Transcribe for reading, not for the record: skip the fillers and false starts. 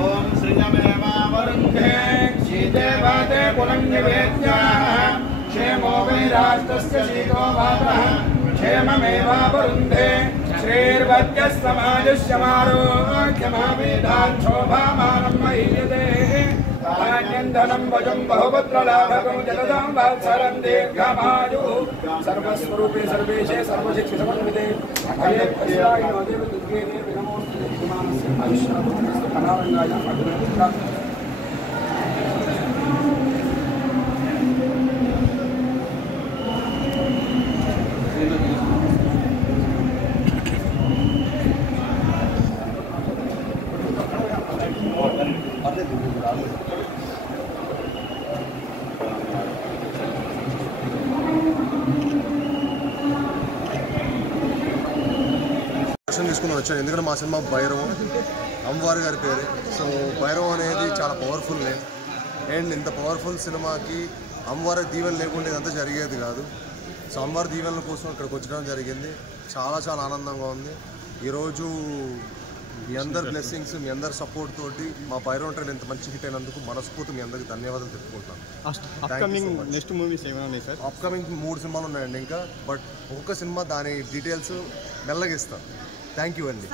ओम श्रीनमेवावरुन्धे शीतेवाते पुनन्यवेद्याः क्षेमो वैराष्ट्रस्य शीतो वातः क्षेममेवावरुन्धे श्रीर्वद्यस्तमायुष्यमारोग्यमावेदात् शोभामानं महीयते धान्यन्दनं वजं बहुपुत्रलाभकं जगदां वात्सरं दीर्घमायुः सर्वस्वरूपे सर्वेशे सर्वशिक्षितमन्विते अयेत्यायिनो देवदुर्गे देवनमोऽस्तु विमानस्य आयुष्याभूतस्य कलारङ्गाय अग्रपुत्रात् తీసుకుని వచ్చాను ఎందుకంటే మా సినిమా భైరవం అమ్మవారి గారి పేరు. సో భైరవం అనేది చాలా పవర్ఫుల్ నేమ్ అండ్ ఇంత పవర్ఫుల్ సినిమాకి అమ్మవారి దీవెన లేకుండా ఇదంతా జరిగేది కాదు. సో అమ్మవారి దీవెనల కోసం ఇక్కడికి వచ్చడం జరిగింది. చాలా చాలా ఆనందంగా ఉంది. ఈరోజు మీ అందరి బ్లెస్సింగ్స్, మీ అందరి సపోర్ట్ తోటి మా భైరవం ట్రైన్ ఇంత మంచి హిట్ అయినందుకు మనస్ఫూర్తి మీ అందరికి ధన్యవాదాలు చెప్పుకుంటాను. అప్కమింగ్ 3 సినిమాలు ఉన్నాయండి ఇంకా. బట్ ఒక్కొక్క సినిమా దాని డీటెయిల్స్ మెల్లగా ఇస్తాను. థ్యాంక్ యూ అండి.